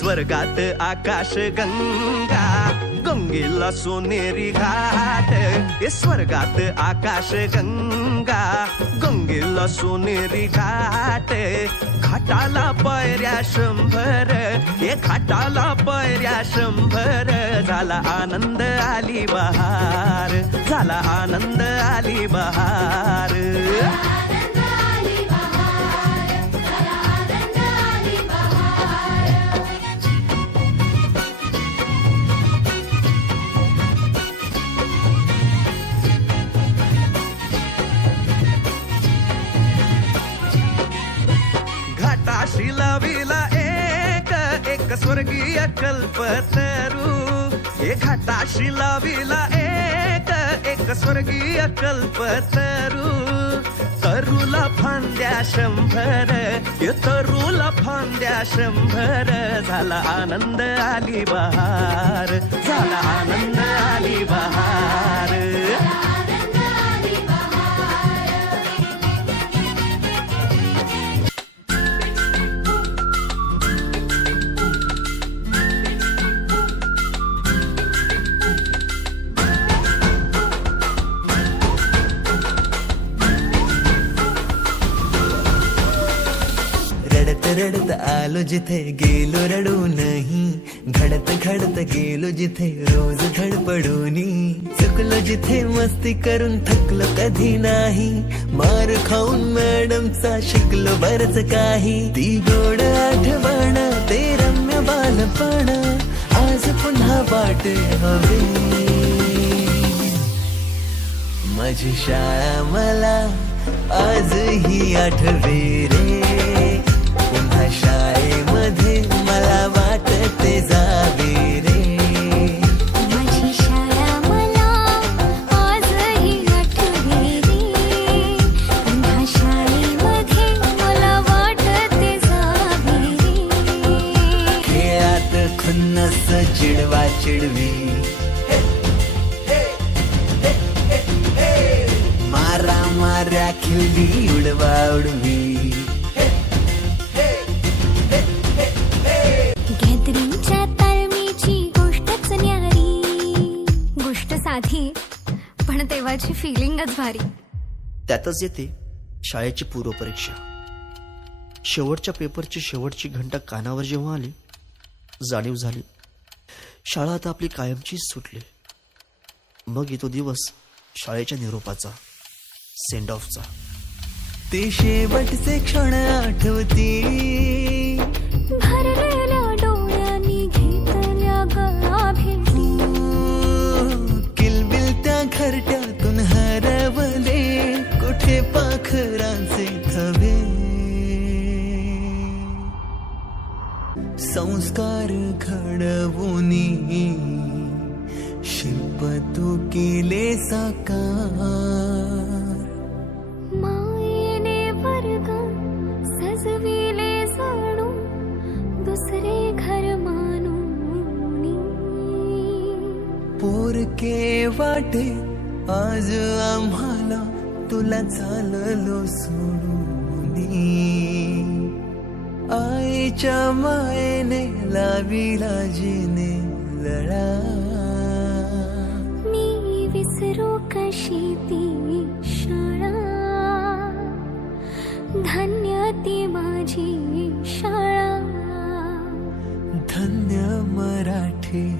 स्वर्गात आकाश गंगा गंगेला सोनेरी घाट स्वर्गात आकाश गंगा गंगेला सोनेरी घाट घाटाला पायऱ्या 100 घाटाला पायऱ्या 100 झाला आनंद आली बहार झाला आनंद आली बहार घाटाशी लाविला एक स्वर्गीय कल्पतरू घाटाशी लाविला एक स्वर्गीय कल्पतरू तरुला फांद्या 100 तरुला फांद्या 100 झाला आनंद आली बहार झाला आनंद आली बहार रडत आलो जिथे गेलो रडू नाही घडत घडत गेलो जिथे रोज धडपडूनी चुकलो जिथे मस्ती करून थकलो कधी नाही मार खाऊन मॅडमचा शिकलो बरच काही ती गोड आठवण ते रम्य बालपण आज पुन्हा वाटे हवे माझी शाळा मला आजही आठवे रे पुन्हा शाळेमध्ये मला वाटते जावे रे माझी शाळा मला आजही आठवे रे पुन्हा शाळेमध्ये मला वाटते जावे रे खेळात खुन्नस चिडवा चिडवी मारा माऱ्या खिल्ली उडवा उडवी गॅदरिंगच्या ताळमेची गोष्टच न्यारी गोष्ट साधी पण तेव्हाची फिलिंगच भारी त्यातच येते शाळेची पूर्वपरीक्षा. शेवटच्या पेपरची शेवटची घंटा कानावर जेव्हा आली, जाणीव झाली शाळा आता आपली कायमचीच सुटली. मग येतो दिवस शाळेच्या निरोपाचा, सेंड ऑफचा. ते शेवटचे क्षण आठवती, भरलेल्या डोळ्यांनी घेतल्या गळा भेटी. किलबिलत्या घरट्यातून हरवले कुठे पाखरांचे थवे. संस्कार घडवूनी शिल्प तू केले साकार. मायेने वर्ग सजविले जणू दुसरे घर मानूनी. पोरके वाटे आज आम्हाला तुला चाललो सोडूनी. आईच्या मायेने लाविला जिने लळा. मी विसरू कशी ती शाळा, धन्य ती माझी शाळा. धन्य मराठी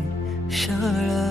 शाळा.